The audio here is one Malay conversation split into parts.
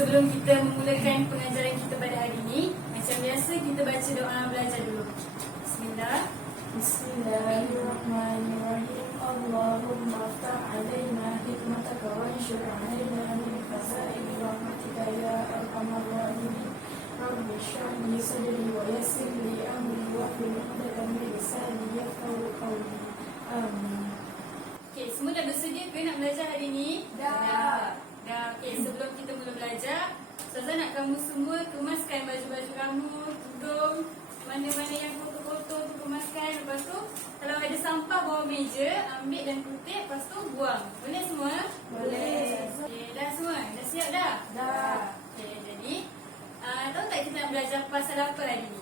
sebelum kita memulakan pengajaran kita pada hari ini, macam biasa kita baca doa belajar dulu. Bismillah. Bismillahirrahmanirrahim. Allahumma aftah alaina hikmataka wa anshur alaina min khazaini rahmatika ya arhamar rahimin. Rabbi shrah li sadri wa yassir li amri wahlul 'uqdatam min lisani yafqahu qawli. Amin. Okey, semua dah bersedia ke nak belajar hari ini? Dah. Okey, sebelum kita mula belajar, Ustazah nak kamu semua kemaskan baju-baju kamu, tudung, mana-mana yang kotor-kotor tu kemaskan. Lepas tu, kalau ada sampah bawah meja, ambil dan kutip, lepas tu buang. Boleh semua? Boleh. Okey, dah semua? Dah siap dah? Dah. Okey, jadi tahu tak kita nak belajar pasal apa hari ni?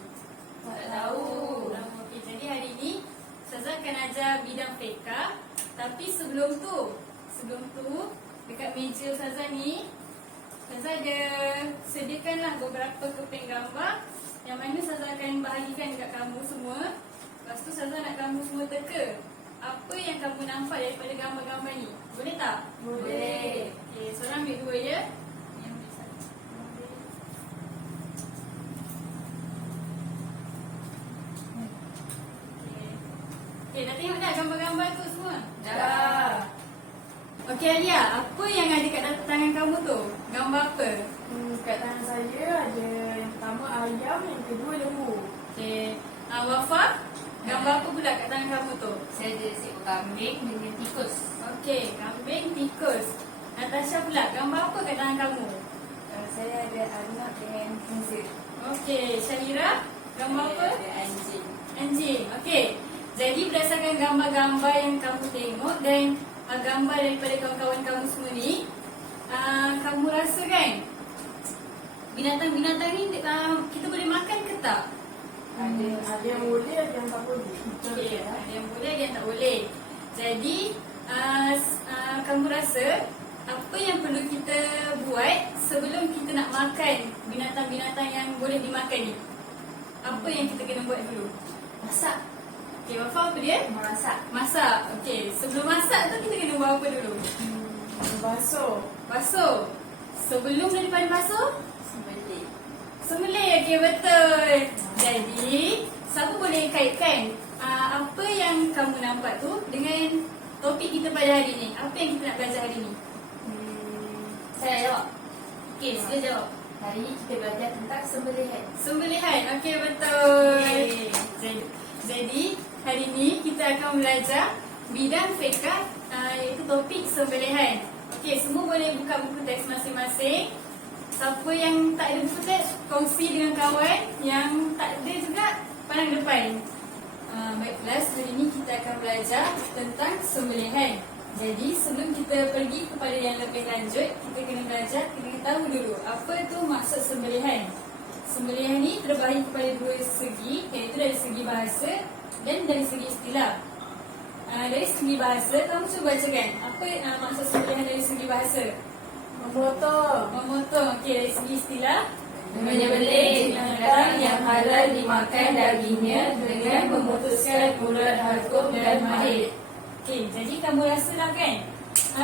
Tak tahu. Okey, jadi hari ni Ustazah akan ajar bidang fiqh. Tapi sebelum tu dekat meja Ustazah ni, Ustazah ada sediakanlah beberapa keping gambar yang mana Ustazah akan bahagikan dekat kamu semua. Lepas tu Ustazah nak kamu semua teka apa yang kamu nampak daripada gambar-gambar ni. Boleh tak? Boleh. Okey, seorang ambil dua je. Yang ambil satu. Okey, dah tengok dah gambar-gambar tu semua? Dah. Okey Alia, apa yang ada kat tangan kamu tu? Gambar apa? Kat tangan saya ada yang pertama ayam, yang kedua lembu. Okey, Wafa, gambar apa pula kat tangan kamu tu? Saya ada seekor kambing dengan tikus. Okey, kambing, tikus. Natasha pula, gambar apa kat tangan kamu? Saya ada anak dengan khinzir. Okey, Syahira, gambar apa? Saya ada anjing. Anjing. Okey, jadi berdasarkan gambar-gambar yang kamu tengok dan gambar daripada kawan-kawan kamu semua ni, kamu rasa kan binatang-binatang ni kita boleh makan ke tak? Ada yang boleh, ada yang tak boleh. Okey, ada yang boleh, ada yang tak boleh. Jadi, kamu rasa apa yang perlu kita buat sebelum kita nak makan binatang-binatang yang boleh dimakan ni? Apa yang kita kena buat dulu? Masak. Okey, Wafa apa dia? Masak. Masak. Okey, sebelum masak tu kita kena buat apa dulu? Basuh. Basuh. Sebelum daripada basuh? Sembelih. Sembelih. Okey, betul. Jadi, siapa boleh kaitkan apa yang kamu nampak tu dengan topik kita pada hari ni? Apa yang kita nak belajar hari ni? Saya jawab. Okey, sila jawab. Hari ini kita belajar tentang sembelihan. Sembelihan. Okey, betul. Okey. Jadi, hari ni kita akan belajar bidang fiqh, iaitu topik sembelihan. Okey, semua boleh buka buku teks masing-masing. Siapa yang tak ada buku teks, kongsi dengan kawan. Yang tak ada juga, pandang depan. Baiklah, hari ni kita akan belajar tentang sembelihan. Jadi, sebelum kita pergi kepada yang lebih lanjut, kita kena belajar, kita tahu dulu apa tu maksud sembelihan. Sembelihan ni terbahagi kepada dua segi, iaitu dari segi bahasa dan dari segi istilah. Dari segi bahasa, kamu cuba bacakan apa maksud sembelihan dari segi bahasa? Memotong. Memotong. Okey, dari segi istilah, Menyembelih binatang yang halal dimakan dagingnya dengan memutuskan urat halkum dan mahir. okey, jadi kamu rasalah kan?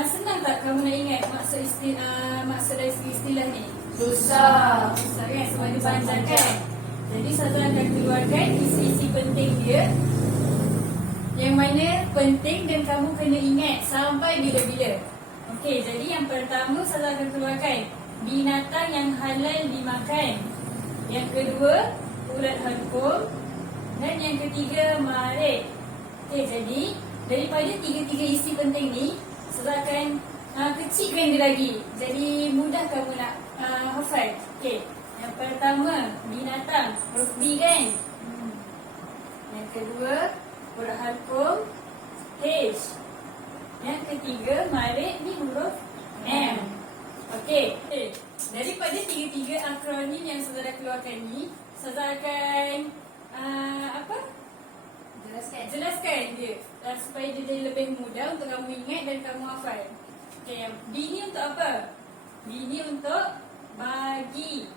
Senang tak kamu nak ingat maksud dari segi istilah ni? Susah. Susah kan? Sebab dia panjang kan? Jadi Ustazah akan keluarkan isi-isi penting dia, yang mana penting dan kamu kena ingat sampai bila-bila. Okey, jadi yang pertama Ustazah akan keluarkan binatang yang halal dimakan. Yang kedua, urat halkum. Dan yang ketiga, marid. Okey, jadi daripada tiga-tiga isi penting ni, Ustazah akan kecilkan dia lagi. Jadi mudah kamu nak hafal. Okey, yang pertama, binatang. Huruf B kan? Yang kedua, urat halkum, H. Yang ketiga, marid ni huruf M. Okey. Daripada tiga-tiga akronim yang Ustazah dah keluarkan ni, Ustazah akan jelaskan dia supaya dia jadi lebih mudah untuk kamu ingat dan kamu hafal. Okey, yang B ni untuk apa? B ni untuk bagi.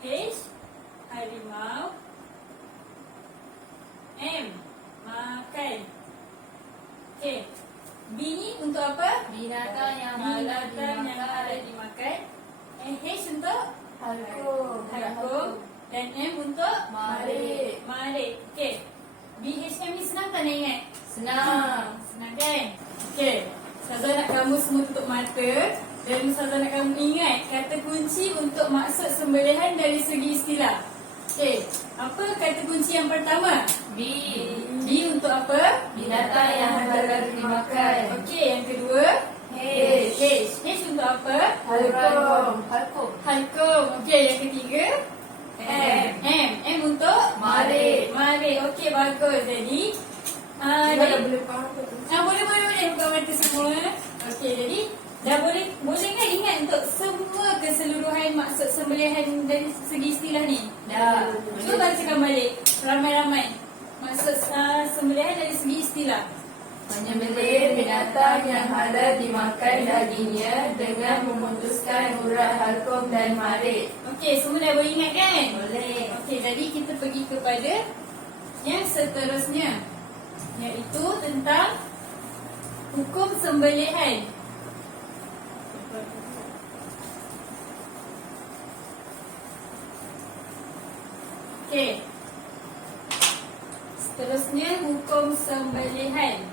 H, harimau. M, makan. Okey. B ni untuk apa? Binatang yang halal Binatang yang halal dimakan. dimakan. H untuk halkum. Dan M untuk Marik. Marik. Okey. BHM ni senang tak nak ingat? Senang. Senang kan? Okey. Ustazah nak kamu semua tutup mata dan Ustazah nak kamu ingat kata kunci untuk maksud sembelihan dari segi istilah. Okey. Apa kata kunci yang pertama? B. B untuk apa? Binatang yang halal dimakan. Okey, yang kedua? H. H untuk apa? Halkum. Halkum. Okey, yang ketiga? M. M untuk? Marik. Marik. Okey, bagus. Jadi Dah jadi boleh faham ke tu? boleh buka mata semua. Okey, jadi dah boleh kan ingat untuk semua keseluruhan maksud sembelihan dari segi istilah ni? Dah. Cuba bacakan balik ramai-ramai. Maksud sembelihan dari segi istilah. Menyembelih binatang yang halal dimakan dagingnya dengan memutuskan urat halkum dan marik. Okey, semua dah boleh ingat kan? Boleh. Okey, jadi kita pergi kepada yang seterusnya, iaitu tentang hukum sembelihan. Okey. Seterusnya hukum sembelihan.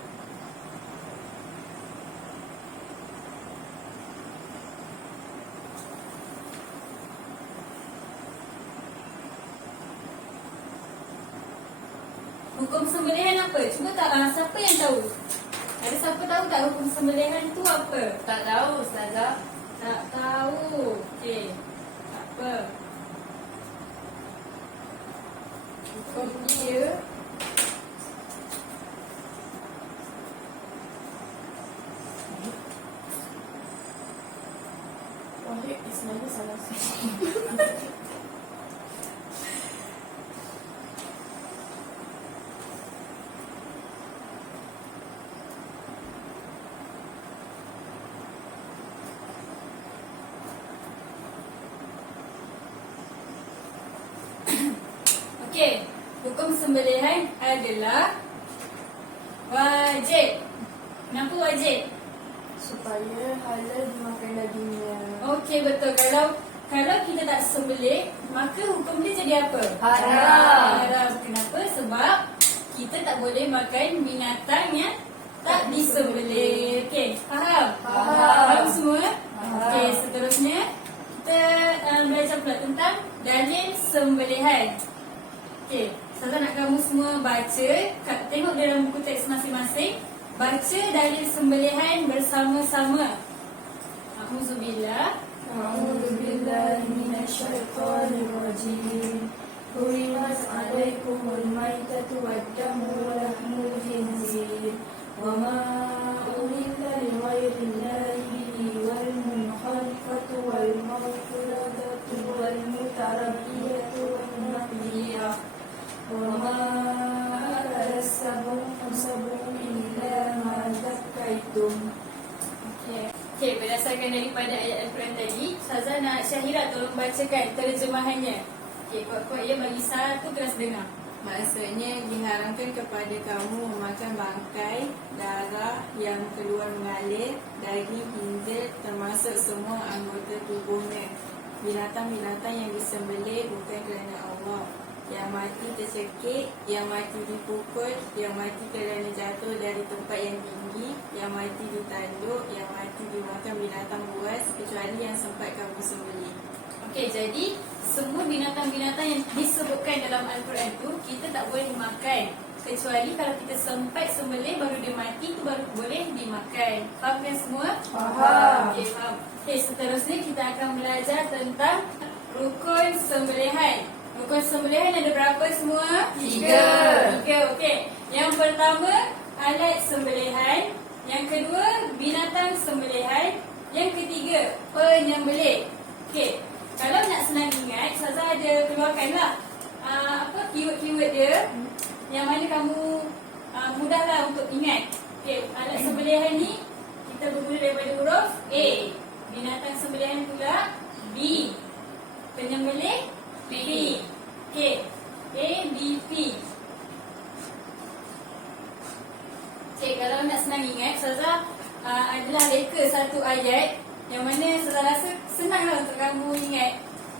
Hukum sembelihan apa? Cuba siapa yang tahu? Ada siapa tahu tak hukum sembelihan tu apa? Tak tahu Ustazah. Tak tahu. Okey. Tak apa. Hukum dia Wahid Ismail salah. okey. Hukum sembelihan adalah wajib. Kenapa wajib? Supaya halal dimakan dagingnya. Okey, betul. Kalau kita tak sembelih, maka hukum dia jadi apa? Haram. Haram. Kenapa? Sebab kita tak boleh makan binatang yang tak disembelih. Okey, faham? Faham semua? Okey, seterusnya kita belajar pula tentang dalil sembelihan. Okey, Ustazah nak kamu semua baca, tengok dalam buku teks masing-masing. Baca dalil sembelihan bersama-sama. A'udzubillah. A'udzubillahi minasyaitonirrajim. Hurimat alaikumul maitatu waddamu wa lahmul khinzir wa ma uhilla li ghairillahi bihi wal munkhaliqatu wal mawqudatu wal mutaraddiyatu wan nabiyah wa ma akala sab'u illa ma zakkaitum. Okey, berdasarkan daripada ayat Al-Quran tadi, Ustazah nak Syahira tolong bacakan terjemahannya. Okey, kuat-kuat ya, bagi satu kelas dengar. Maksudnya diharamkan kepada kamu memakan bangkai, darah yang keluar mengalir, daging khinzir termasuk semua anggota tubuhnya. Binatang-binatang yang disembelih bukan kerana Allah, yang mati tercekik, yang mati dipukul, yang mati kerana jatuh dari tempat yang tinggi, yang mati ditanduk, yang mati dimakan binatang buas kecuali yang sempat kamu sembelih. Okey, jadi semua binatang-binatang yang disebutkan dalam Al-Quran tu kita tak boleh makan, kecuali kalau kita sempat sembelih baru dia mati tu baru boleh dimakan. Faham kan semua? Faham. Okey, faham. Okey, seterusnya kita akan belajar tentang rukun sembelihan. Rukun sembelihan ada berapa semua? 3. Okey. Yang pertama, alat sembelihan. Yang kedua, binatang sembelihan. Yang ketiga, penyembelih. Okey. Kalau nak senang ingat, Ustazah ada keluarkanlah keyword-keyword dia yang mana kamu mudahlah untuk ingat. Okey, alat sembelihan ni kita bermula daripada huruf A. Binatang sembelihan pula B. Penyembelih P. Okey. A, B, P. Okey, kalau nak senang ingat, Ustazah adalah reka satu ayat yang mana Ustazah rasa senang lah untuk kamu ingat.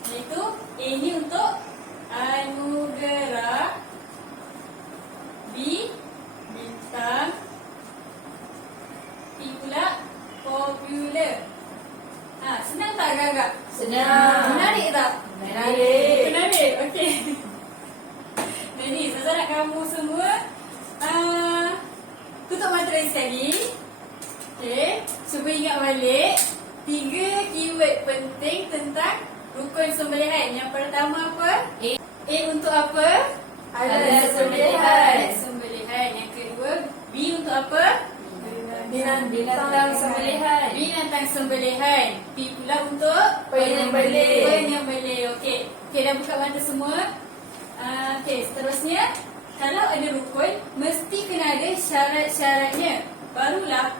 Iaitu A ni untuk anugerah, B bintang, P pula popular. Senang tak agak-agak? Senang. Menarik tak? Menarik. Menarik, okey. Jadi, Ustazah nak kamu semua tutup mata lagi sekali. Okey, cuba ingat balik 3 keyword penting tentang rukun sembelihan. Yang pertama apa? A untuk apa? Alat sembelihan. Sembelihan. Yang kedua, B untuk apa? Binatang sembelihan. Binatang sembelihan. P pula untuk Penyembelih. Penyembelih. Okey. Okey, dah buka mata semua. Okey, seterusnya kalau ada rukun mesti kena ada syarat-syaratnya. Barulah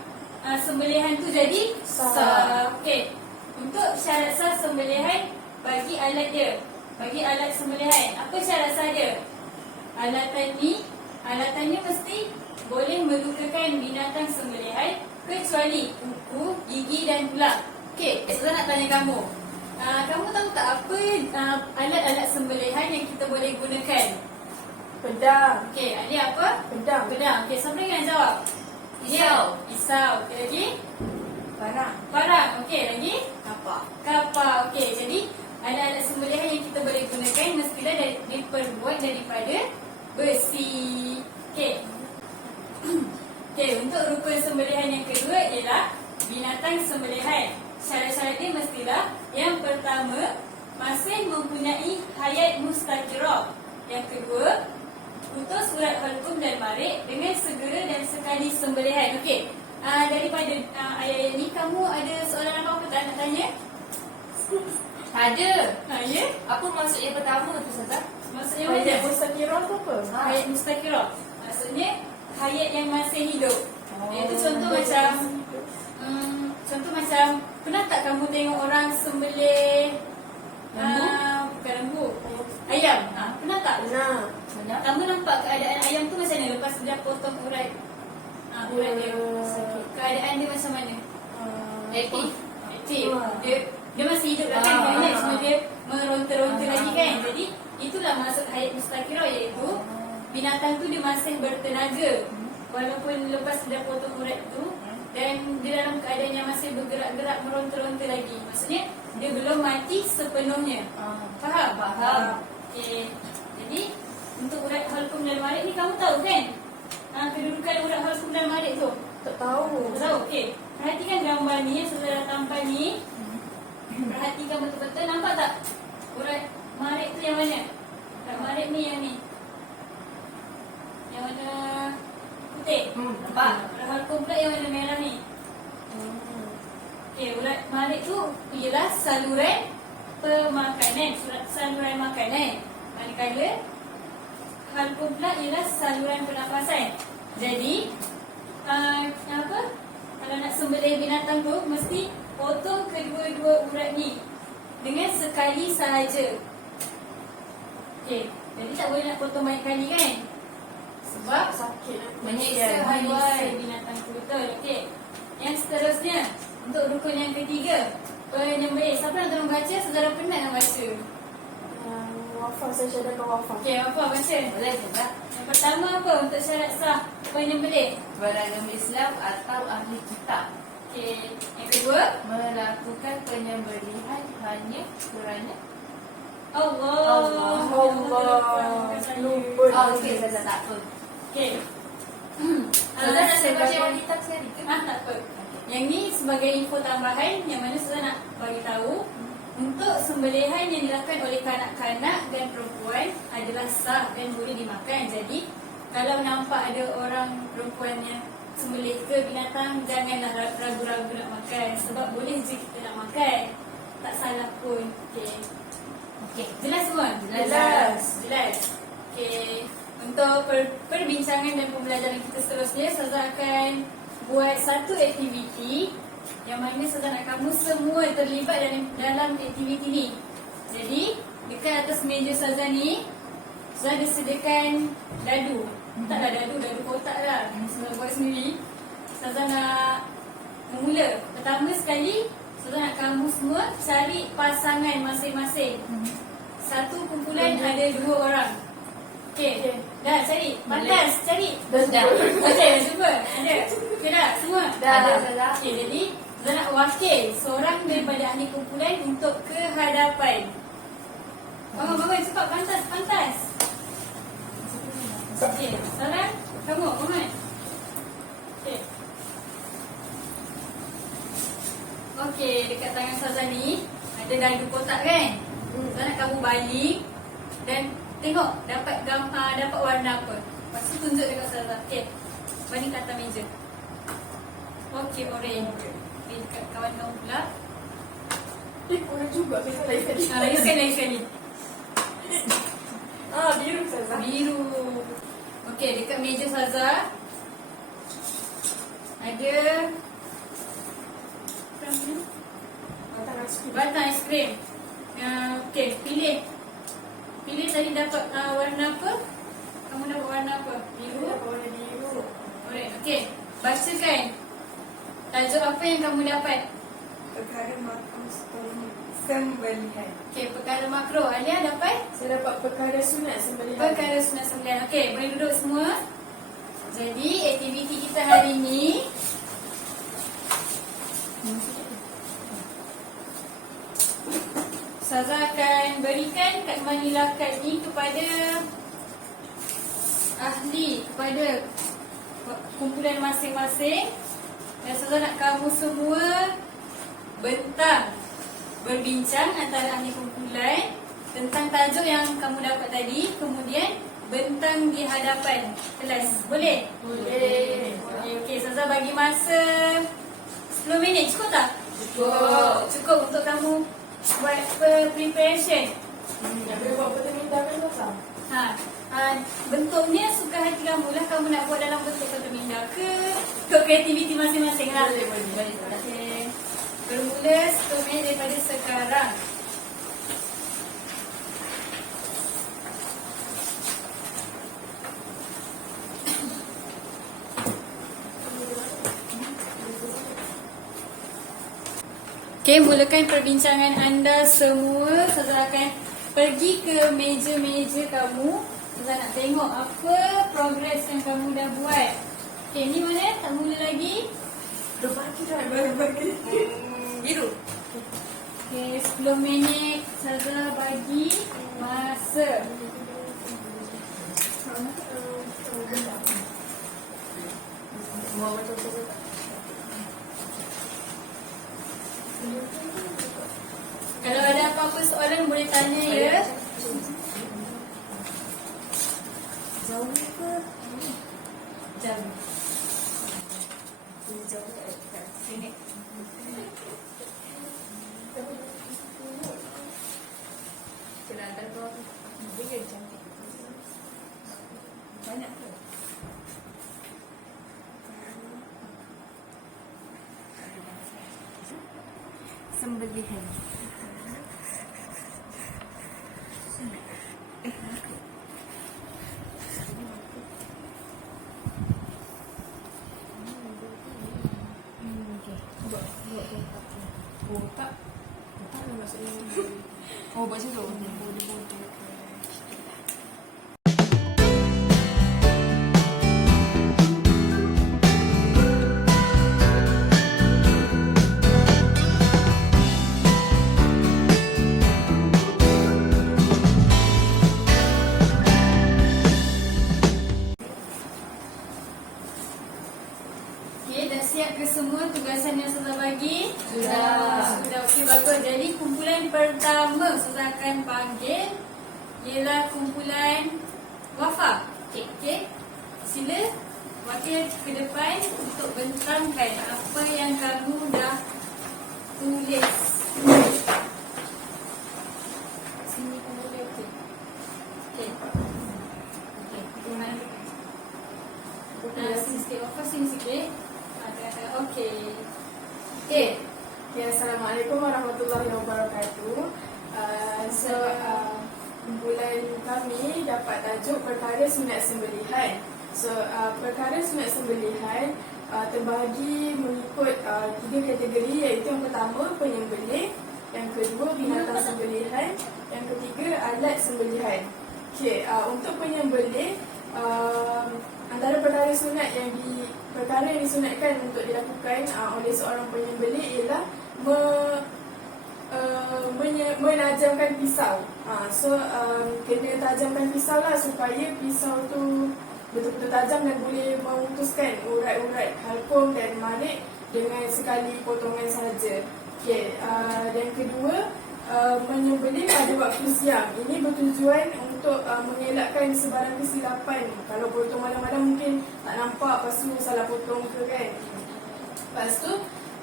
sembelihan tu jadi sah. Okey. Untuk syarat sah sembelihan bagi alat dia. Bagi alat sembelihan. Apa syarat sah dia? Alatannya mesti boleh melukakan binatang sembelihan kecuali kuku, gigi dan tulang. Okey, saya nak tanya kamu. Kamu tahu tak apa alat-alat sembelihan yang kita boleh gunakan? Pedang. Okey, ada apa? Pedang. Pedang. Okey, siapa yang nak jawab? Pisau. Pisau. Okey, lagi? Parang. Okey, lagi? Kapak. Okey, jadi alat-alat sembelihan yang kita boleh gunakan mestilah diperbuat daripada besi. Okey. Okey, untuk rukun sembelihan yang kedua ialah binatang sembelihan. Syarat-syarat dia mestilah yang pertama masih mempunyai hayat mustaqirah. Yang kedua, putus urat halkum dan marik dengan segera dan sekali sembelihan. Okey. Daripada ayat ni kamu ada soalan apa-apa tak nak tanya? Ada. Ya? Apa maksud yang pertama tu, Ustazah? Maksudnya mana? Hayat mustaqirah tu apa? Hayat mustaqirah. Maksudnya hayat yang masih hidup. Iaitu contoh macam pernah tak kamu tengok orang sembelih bukan lembu, ayam. Pernah tak? Nah. Kamu nampak keadaan ayam tu macam mana lepas dia potong urat? Urat dia. Keadaan dia macam mana? Aktif. Aktif. Dia masih hidup lah kan? Kerana cuma dia meronta-ronta lagi kan? Jadi itulah maksud hayat mustaqirah, iaitu binatang tu dia masih bertenaga walaupun lepas dia potong urat tu, dan dia dalam keadaan yang masih bergerak-gerak meronta-ronta lagi. Maksudnya dia belum mati sepenuhnya. Faham? Okey. Jadi untuk urat halkum dan marik ni kamu tahu kan? Kedudukan urat halkum dan marik tu. Tak tahu. Tak tahu? Okey. Perhatikan gambar ni yang saudara tampan ni. Perhatikan betul-betul. Nampak tak? Urat marik tu yang mana? Urat marik ni yang ni. Yang warna putih. Nampak? Urat halkum pula yang warna merah ni. Okey, urat marik tu ialah saluran pemakanan, saluran makanan. Manakala halkum pula ialah saluran pernafasan. Jadi, apa? Kalau nak sembelih binatang tu mesti potong kedua-dua urat ni dengan sekali sahaja. Okey, jadi tak boleh nak potong banyak kali kan? Sebab Sakit. Menyiksa menyiksa binatang tu. Betul. Okey. Yang seterusnya untuk rukun yang ketiga, penyembelih. Siapa nak tolong baca? Saudara penat nak baca. Wafah, saya syadakan wafah. Okey, apa baca? Boleh, Ustazah? Yang pertama apa untuk syarat sah penyembelih? Beragama Islam atau ahli kitab. Okey. Yang kedua, Melakukan penyembelihan hanya kerana Allah. Lupa. okey, Ustazah, tak apa. Okey. Ustazah nak saya baca yang kitab sekali ke? Tak apa. Yang ni sebagai info tambahan yang mana saya nak bagi tahu, untuk sembelihan yang dilakukan oleh kanak-kanak dan perempuan adalah sah dan boleh dimakan. Jadi kalau nampak ada orang perempuan yang sembelih ke binatang, janganlah ragu-ragu nak makan, sebab boleh je kita nak makan. Tak salah pun. Okey. Okey. Jelas semua? Jelas. Okey. Untuk perbincangan dan pembelajaran kita seterusnya, saya akan buat satu aktiviti yang mana saya nak kamu semua terlibat dalam aktiviti ni. Jadi, dekat atas meja Ustazah ni, Ustazah disediakan dadu. Taklah dadu kotak lah. Ustazah buat sendiri. Ustazah nak memula. Pertama sekali, Ustazah nak kamu semua cari pasangan masing-masing. Satu kumpulan ada 2 orang. Okey. Dah cari. Pantas cari. Dah. Okey, dah cuba. Ada. Okey dah semua? Dah. Okey, jadi Zah nak wakil seorang daripada ahli kumpulan untuk ke hadapan. Bangun cepat, pantas. Okey, sekarang kamu, Muhammad. Okey. Okey, dekat tangan Sazah ni ada gadu kotak kan? Zah nak kamu baling dan tengok dapat gambar, dapat warna apa. Lepas tu tunjuk dekat Sazah. Okey. Baling kat atas meja. Okey, orange. Okey, dekat kawan kamu pula. Orang juga kita lain Lain sekali. biru saja. Biru. Okey, dekat meja Sazah ada apa ni? Batang aiskrim. Okey, pilih. Pilih tadi dapat warna apa? Kamu dapat warna apa? Biru. Warna biru. Alright, okey. Bacakan. Tajuk apa yang kamu dapat? Perkara makro sembelihan. Okey, perkara makro. Alia dapat? Saya dapat perkara sunat sembelihan. Perkara 99. Okey, boleh duduk semua. Jadi, aktiviti kita hari ni Sazah akan berikan kad Manila card ni kepada ahli, kepada kumpulan masing-masing. Dan Sazah nak kamu semua berbincang antara ahli kumpulan tentang tajuk yang kamu dapat tadi, kemudian bentang di hadapan kelas. Boleh? Boleh. Okey, Sazah bagi masa 10 minit. Cukup tak? Cukup untuk kamu buat preparation. Yang boleh buat permintaan kan tak? Bentuknya suka hati kamu lah. Kamu nak buat dalam bentuk minda ke kreativiti masing-masing lah. Boleh. Okey. Bermula 10 minit daripada sekarang. Okey, mulakan perbincangan anda semua. Sazah akan pergi ke meja-meja kamu. Sazah nak tengok apa progres yang kamu dah buat. Okey, ni mana? Tak mula lagi. Berbagi. Biru. Okey, 10 minit Sazah bagi masa. Kalau ada apa-apa soalan boleh tanya ya. Jauh ke? Jauh. Jauh kat sini. Kena antar kau. Dia cantik. Banyak ke? Sembelihan. Oh, baca tu. Okey, dah siap ke semua tugasan yang Sazah bagi? Sudah. Sudah, okey, bagus. Jadi kumpulan pertama Sazah akan panggil ialah kumpulan Wafa. Okey. Sila wakil ke depan untuk bentangkan apa yang kamu dah tulis. Sini kamu boleh okey. Okey. Okey, mana sini sikit. Wafa sini sikit. Okey. Okey. Ya, Assalamualaikum warahmatullahi wabarakatuh. Kumpulan kami dapat tajuk perkara sunat sembelihan. Perkara sunat sembelihan terbahagi mengikut 3 kategori, iaitu yang pertama penyembelih, alat sembelihan. Okey, untuk penyembelih, antara perkara yang disunatkan untuk dilakukan oleh seorang penyembelih ialah menajamkan pisau. Kena tajamkan pisau lah supaya pisau tu betul-betul tajam dan boleh memutuskan urat-urat halkum dan marik dengan sekali potongan sahaja. Okey, dan kedua, menyembelih pada waktu siang. Ini bertujuan untuk mengelakkan sebarang kesilapan. Kalau potong malam-malam mungkin tak nampak, lepas tu salah potong ke kan. Lepas tu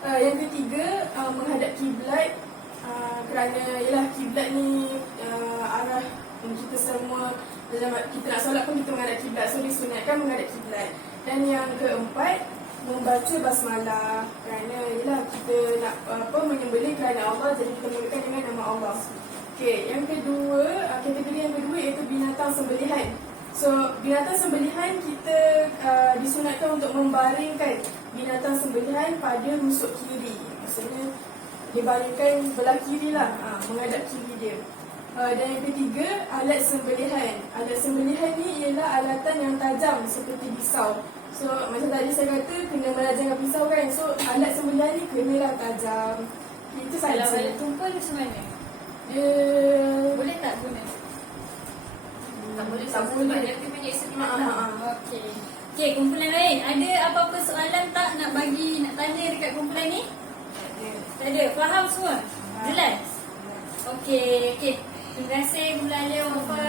yang ketiga, menghadap kiblat. Kerana ialah kiblat ni arah kita semua, kita nak solat pun kita menghadap kiblat, so disunatkan menghadap kiblat. Dan yang keempat, membaca basmalah, kerana ialah kita nak menyembelih kerana Allah, jadi kita mulakan dengan nama Allah. Okey, yang kedua, kategori yang kedua iaitu binatang sembelihan. So binatang sembelihan kita disunatkan untuk membaringkan binatang sembelihan pada rusuk kiri. Maksudnya dibaringkan belah kiri lah, menghadap kiri dia. Dan yang ketiga, alat sembelihan. Alat sembelihan ni ialah alatan yang tajam seperti pisau. So macam tadi saya kata kena menajamkan pisau kan. So alat sembelihan ni kenalah tajam. Itu Kalau saja. alat tumpul macam mana? Boleh tak guna? Tak boleh Tak sebab boleh. dia menyeksa binatang. Okey. Okey, kumpulan lain. Ada apa-apa soalan tak nak tanya dekat kumpulan ni? Tak ada. Faham semua? Jelas? Okey, okey. Terima kasih kumpulan Alia, Wafa.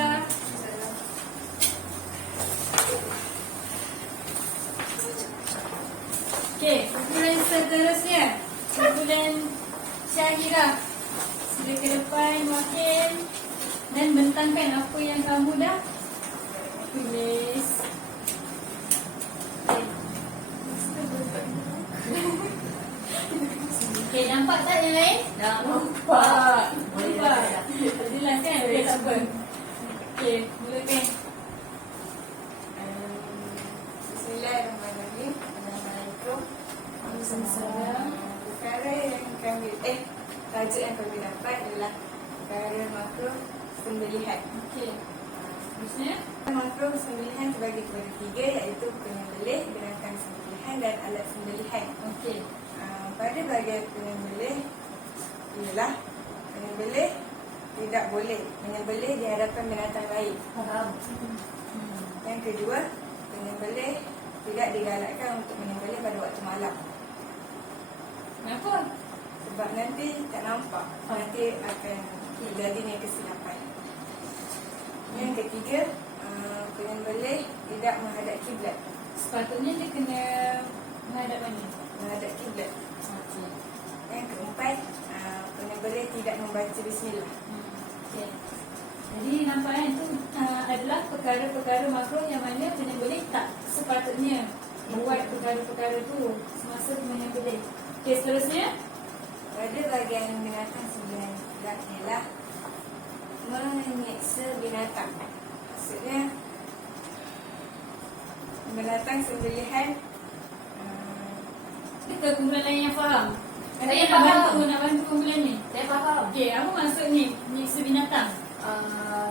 Okey, kumpulan seterusnya. Kumpulan Syahira. Sila ke depan wakil dan bentangkan apa yang kamu dah tulis. Okey, nampak tak yang lain? Nampak. Nampak? Jelas kan? Okey, tak apa. Okey, mulakan. Bismillahirrahmanirrahim. Assalamualaikum. Waalaikumsalam. Perkara yang kami tajuk yang kami dapat adalah perkara makruh sembelihan. Okey. Terusnya? Makruh sembelihan terbagi kepada tiga, iaitu penyembelih, binatang sembelihan dan alat sembelihan. Okey. Pada bahagian penyembelih ialah penyembelih tidak boleh menyembelih di hadapan binatang lain. Faham. Yang kedua, penyembelih tidak digalakkan untuk menyembelih pada waktu malam. Kenapa? Sebab nanti tak nampak, nanti akan terjadinya kesilapan. Yang ketiga, penyembelih tidak menghadap kiblat. Sepatutnya dia kena menghadap mana? Menghadap kiblat. Okey. Yang keempat, penyembelih tidak membaca bismillah. Okey. Jadi nampak kan itu adalah perkara-perkara makruh yang mana penyembelih tak sepatutnya buat perkara-perkara tu semasa menyembelih. Okey, seterusnya. Pada bahagian binatang sembelihan ialah menyeksa binatang. Maksudnya binatang sembelihan Kita kumpulan lain yang faham. Saya nak faham. bantu kumpulan ni. Saya faham. Okey, apa maksud ni? Menyiksa binatang.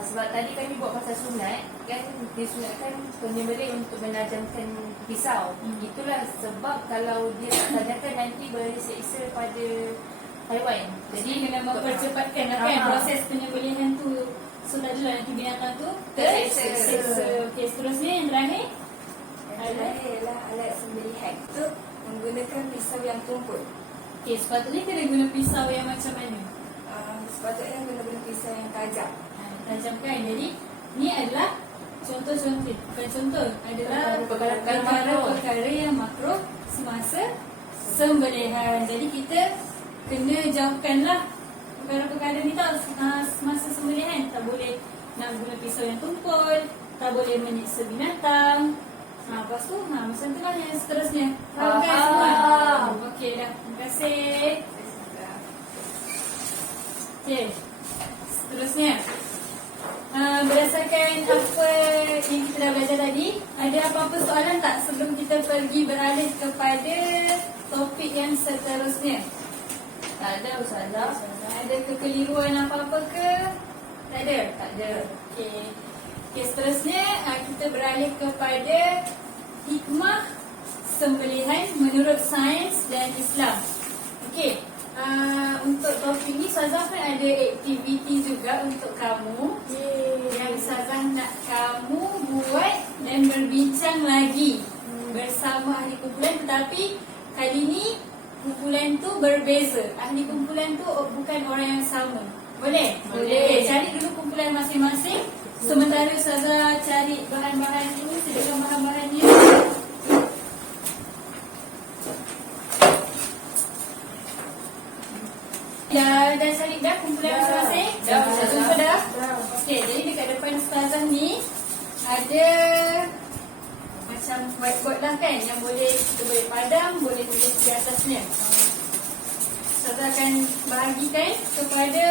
Sebab tadi kami buat pasal sunat kan, disunatkan penyembelih untuk menajamkan pisau. Itulah sebab kalau dia tak tajamkan nanti boleh seksa pada haiwan. Jadi kena mempercepatkan kan proses penyembelihan tu. So tak adalah nanti binatang tu terseksa. Okey, seterusnya yang terakhir. ialah alat sembelihan. Itu menggunakan pisau yang tumpul. Okey, sepatutnya kena guna pisau yang macam mana? Sepatutnya guna pisau yang tajam. Tajam kan? Jadi ni adalah contoh-contoh, bukan contoh, adalah perkara-perkara yang makruh semasa sembelihan. Jadi kita kena jauhkanlah perkara-perkara ni tau semasa sembelihan. Tak boleh nak guna pisau yang tumpul, tak boleh menyiksa binatang. Lepas tu, macam tu lah yang seterusnya. Faham kan semua? Okey dah, terima kasih. Okey, seterusnya. Berdasarkan apa yang kita dah belajar tadi, ada apa-apa soalan tak sebelum kita pergi beralih kepada topik yang seterusnya? Tak ada Ustazah. Ada kekeliruan apa-apa ke? Tak ada? Tak ada. Okey. Okey, seterusnya kita beralih kepada hikmah sembelihan menurut sains dan Islam. Okey. Untuk topik ni Ustazah kan ada aktiviti juga untuk kamu yang Ustazah nak kamu buat dan berbincang lagi bersama ahli kumpulan, tetapi kali ni kumpulan tu berbeza. Ahli kumpulan tu bukan orang yang sama. Boleh? Boleh. Okay, cari dulu kumpulan masing-masing. Sementara Ustazah cari bahan-bahan dulu, sediakan bahan-bahannya. Dah cari dah kumpulan masing-masing? Dah. Jumpa dah? Okey, jadi dekat depan Ustazah ni ada macam whiteboard lah kan, yang kita boleh padam, boleh tulis di atasnya. Ustazah akan bahagikan kepada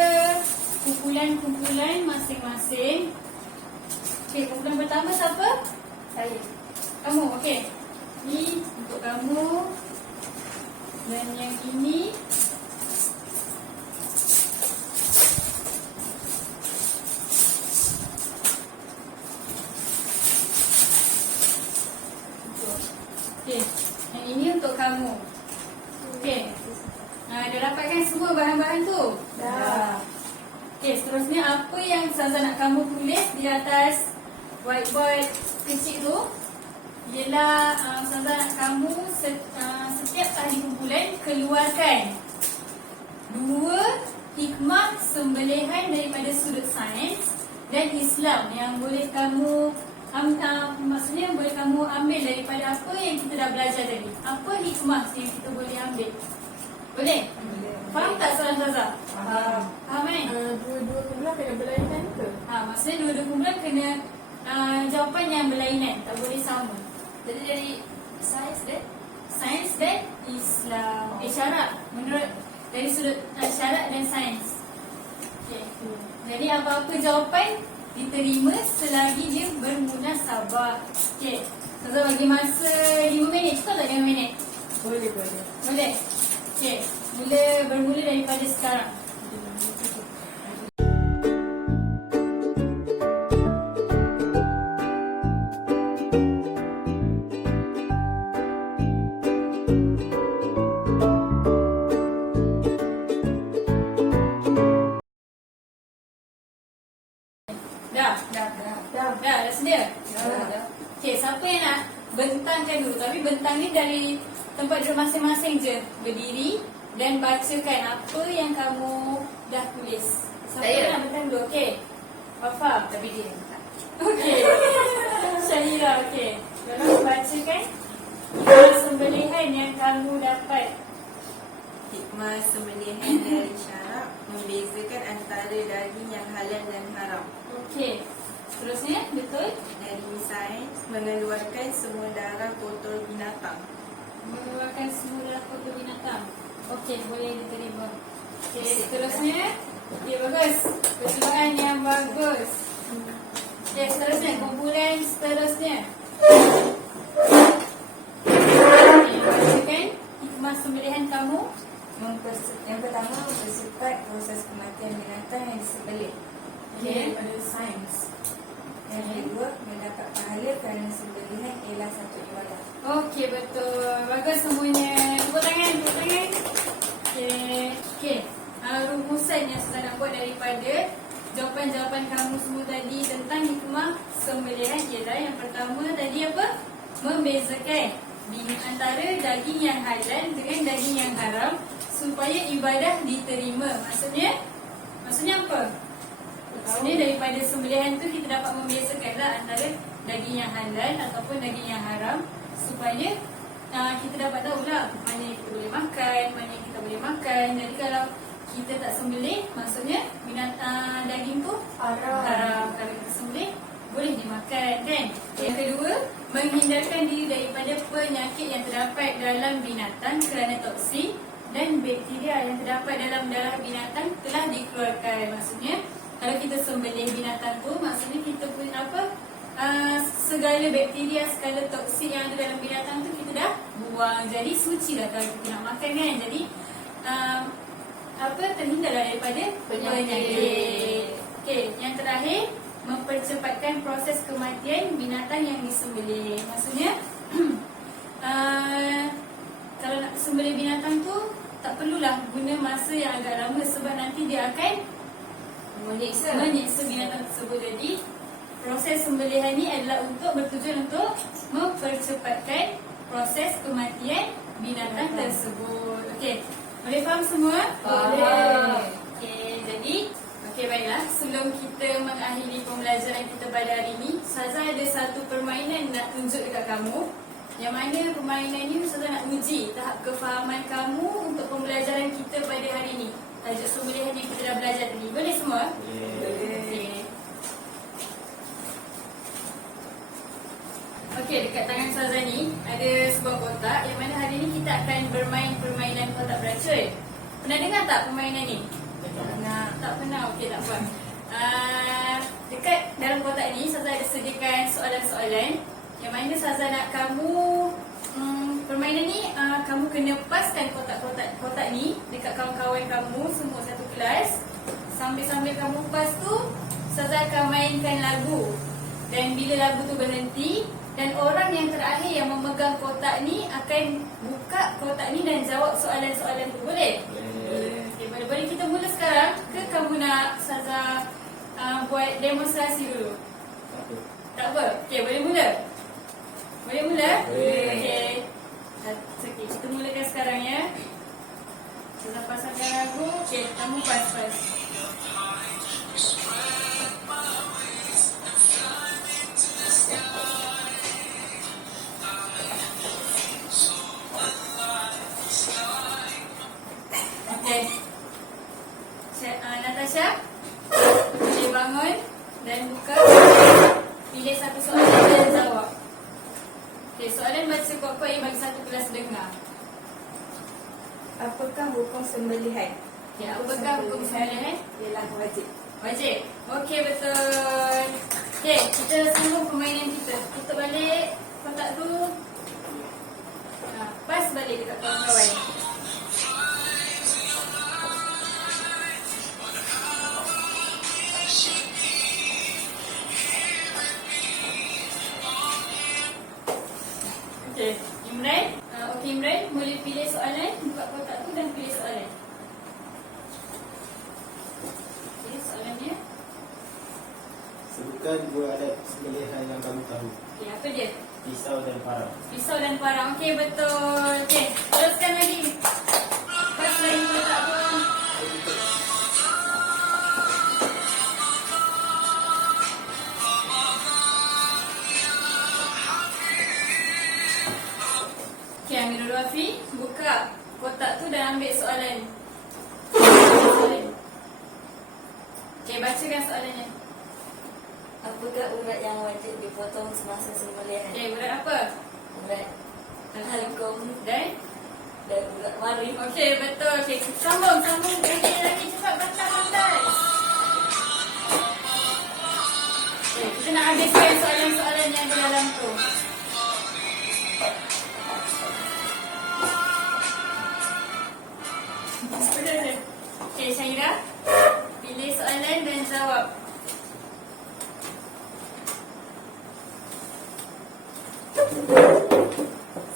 kumpulan-kumpulan masing-masing. Okey, kumpulan pertama siapa? Saya. Kamu, okey. Ni untuk kamu. Dan yang ini okey, yang ini untuk kamu. Okey. Dah dapatkan semua bahan-bahan tu? Dah. Okey, seterusnya apa yang Ustazah nak kamu tulis di atas whiteboard kecil tu ialah Ustazah nak kamu setiap ahli kumpulan keluarkan 2 hikmah sembelihan daripada sudut sains dan Islam yang boleh kamu maksudnya boleh kamu ambil daripada apa yang kita dah belajar tadi. Apa hikmah yang kita boleh ambil? Boleh? Faham tak soalan Ustazah? Faham. Faham kan? Dua-dua kumpulan kena berlainan ke? Maksudnya dua-dua kumpulan kena jawapan yang berlainan, tak boleh sama. Jadi dari sains dan Sains dan Islam. Syarat menurut dari sudut syarat dan sains. Okey. Jadi apa-apa jawapan diterima selagi dia bermunasabah. Okey. Ustazah bagi masa 5 minit. Cukup tak 5 minit? Boleh. Boleh? Okey. Bermula daripada sekarang. Dah sedia? Dah. Okey, siapa yang nak bentangkan dulu? Tapi bentang ni dari tempat duduk masing-masing je. Berdiri dan bacakan apa yang kamu dah tulis. Siapa Saya. yang nak bentang dulu? Okey. Wafa. Tapi dia yang tak. Okey. Syahira, okey. Tolong bacakan hikmah sembelihan yang kamu dapat. Hikmah sembelihan dari syarak membezakan antara daging yang halal dan haram. Okey. Seterusnya, betul? Dari sains mengeluarkan semua darah kotor binatang. Mengeluarkan semua darah kotor binatang. Okey, boleh diterima. Okey, seterusnya. Okey, bagus. Percubaan yang bagus. Okey, seterusnya. Kumpulan seterusnya. Okey, bacakan hikmah sembelihan kamu. Yang pertama bersifat proses kematian binatang yang disembelih. Okey. Daripada sains. Yang kedua, mendapat pahala kerana sembelihan ialah satu ibadah. Okey, betul. Bagus semuanya. Tepuk tangan, tepuk tangan. Okey. Okey. Rumusan yang saya nak buat daripada jawapan-jawapan kamu semua tadi tentang hikmah sembelihan ialah yang pertama tadi apa? Membezakan antara daging yang halal dengan daging yang haram supaya ibadah diterima. Maksudnya apa? Maksudnya daripada sembelihan tu kita dapat membezakanlah antara daging yang halal ataupun daging yang haram supaya kita dapat tahulah mana yang kita boleh makan, mana yang kita boleh makan. Jadi kalau kita tak sembelih, maksudnya binatang daging tu haram. Kalau kita sembelih, boleh dimakan kan? Yang kedua, menghindarkan diri daripada penyakit yang terdapat dalam binatang kerana toksin dan bakteria yang terdapat dalam darah binatang telah dikeluarkan. Maksudnya kalau kita sembelih binatang tu, maksudnya kita punya segala bakteria, segala toksin yang ada dalam binatang tu kita dah buang. Jadi suci lah kalau kita nak makan kan. Jadi terhindarlah daripada penyakit. Okey, yang terakhir, mempercepatkan proses kematian binatang yang disembelih. Maksudnya kalau nak sembelih binatang tu tak perlulah guna masa yang agak lama sebab nanti dia akan menyiksa binatang tersebut. Jadi proses sembelihan ni adalah untuk bertujuan untuk mempercepatkan proses kematian binatang tersebut. Okey, boleh faham semua? Boleh. Okey, jadi baiklah, sebelum kita mengakhiri pembelajaran kita pada hari ini, Ustazah ada satu permainan nak tunjuk dekat kamu. Yang mana permainan ni Ustazah nak uji tahap kefahaman kamu untuk pembelajaran kita pada hari ini. Tajuk sembelihan yang kita dah belajar tadi. Boleh semua? Boleh. Okey, dekat tangan Ustazah ni ada sebuah kotak yang mana hari ni kita akan bermain permainan kotak beracun. Pernah dengar tak permainan ni? Tak pernah. Okey, tak apa. Dekat dalam kotak ni Ustazah ada sediakan soalan-soalan yang mana Ustazah nak kamu permainan ni kamu kena paskan kotak ni dekat kawan-kawan kamu semua satu kelas. Sambil-sambil kamu pas tu Ustazah akan mainkan lagu. Dan bila lagu tu berhenti, dan orang yang terakhir yang memegang kotak ni akan buka kotak ni dan jawab soalan-soalan tu. Boleh? Okay, boleh kita mula sekarang ke kamu nak Ustazah buat demonstrasi dulu? Tak apa? Okey, boleh mula? Boleh mula? Okey. Okey, kita mulakan sekarang ya. Ustazah pasangkan lagu. Okey, kamu pas. Okey. Natasha, boleh bangun dan buka. Pilih satu soalan dan jawab. Okey, soalan baca kuat-kuat yang bagi satu kelas dengar. Apakah hukum sembelihan? Okey, apakah hukum sembelihan? Ialah wajib. Wajib. Okey, betul. Okey, kita sambung permainan kita. Tutup balik kotak tu. Pas balik dekat kawan-kawan. Okey, Imran. Okey, Imran, boleh pilih soalan, buka kotak tu dan pilih soalan. Okey, soalan dia. Sebutkan dua alat sembelihan yang kamu tahu. Okey, apa dia? Pisau dan parang. Pisau dan parang. Okey, betul. Okey, teruskan lagi. Pas lagi kotak tu. Okey, Amirul Wafi, buka kotak tu dan ambil soalan. Okey, bacakan soalannya. Apakah urat yang wajib dipotong semasa sembelihan? Okey, urat apa? Urat halkum Dan? dan urat marim. Okey, betul. Okey, sambung. Lagi cepat, bantai. Okey, kita nak habiskan soalan-soalan yang di dalam tu. Okey, Syahira, pilih soalan dan jawab.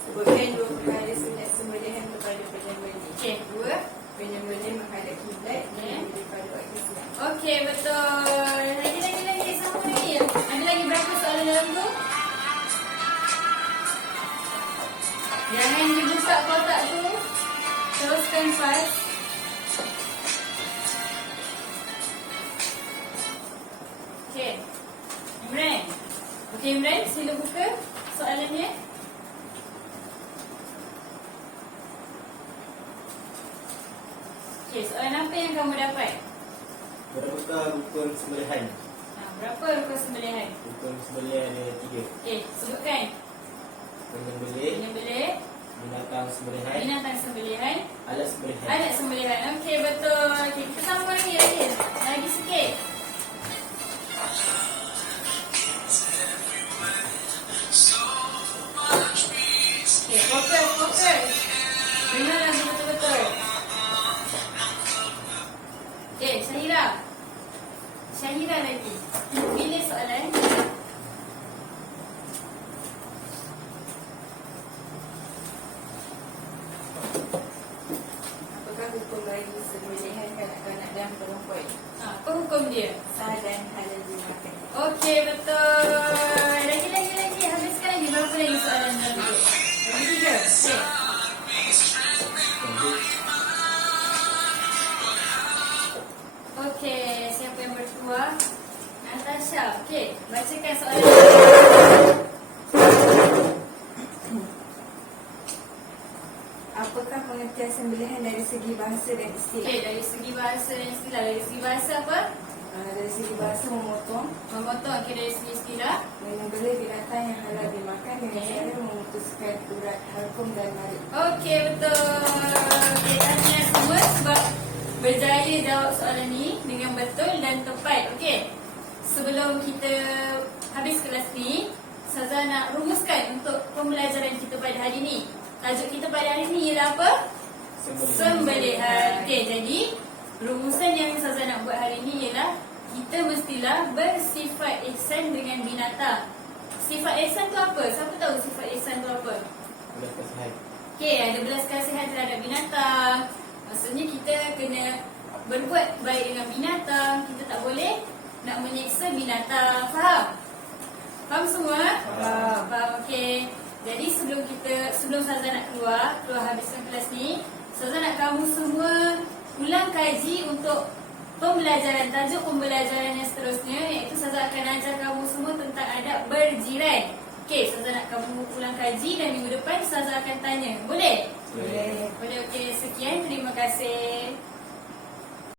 Sebutkan dua perkara sunat sembelihan kepada penyembelih. Okey, dua. Penyembelih menghadap kiblat dan daripada waktu siang. Okey, betul. Lagi. Sambung lagi. Ada lagi berapa soalan dalam tu? Jangan dibuka kotak tu. Teruskan pas. Okey. Imran. Okey, Imran, sila buka soalannya. Okey, soalan apa yang kamu dapat? Berapakah rukun sembelihan? Berapa rukun sembelihan? Rukun sembelihan ada 3. Okey, sebutkan. Penyembelih, binatang sembelihan, Binatang sembelihan, alat sembelihan. alat sembelihan. Okey, betul. Okey, kita sambung lagi. Lagi sikit. Okey, fokus. Dengar lagi betul-betul. Okey, Syahira. Syahira lagi. Pilih soalan. Apakah hukum bagi sembelihan kanak-kanak dan perempuan? Apa hukum dia? Sah dan halal dimakan. Okey, betul. Lagi. Habiskan lagi. Berapa lagi soalan lagi? Lagi 3. Okey. Okey, siapa yang bertuah? Natasha. Okey, bacakan soalan. Apakah pengertian sembelihan dari segi bahasa dan istilah? Okey, dari segi bahasa dan istilah. Dari segi bahasa apa? Dari segi bahasa memotong, Memotong. Okey, dari segi istilah. menyembelih binatang yang halal dimakan dengan Okey. cara memutuskan urat halkum dan marik. Okey, betul. Okey, tahniah semua sebab berjaya jawab soalan ni dengan betul dan tepat. Okey. Sebelum kita habis kelas ni, Ustazah nak rumuskan untuk pembelajaran kita pada hari ni. Tajuk kita pada hari ni ialah apa? Sembelihan. Okey, jadi rumusan yang Ustazah nak buat hari ni ialah kita mestilah bersifat ihsan dengan binatang. Sifat ihsan tu apa? Siapa tahu sifat ihsan tu apa? Belas kasihan. Okey, ada belas kasihan terhadap binatang. Maksudnya kita kena berbuat baik dengan binatang. Kita tak boleh nak menyeksa binatang. Faham? Faham semua? Faham. Okey. Jadi sebelum Ustazah nak keluar habiskan kelas ni, Ustazah nak kamu semua ulang kaji untuk pembelajaran, tajuk pembelajaran yang seterusnya, iaitu Ustazah akan ajar kamu semua tentang adab berjiran. Okey, Ustazah nak kamu ulang kaji dan minggu depan Ustazah akan tanya. Boleh? Boleh. Boleh. Okey, sekian. Terima kasih.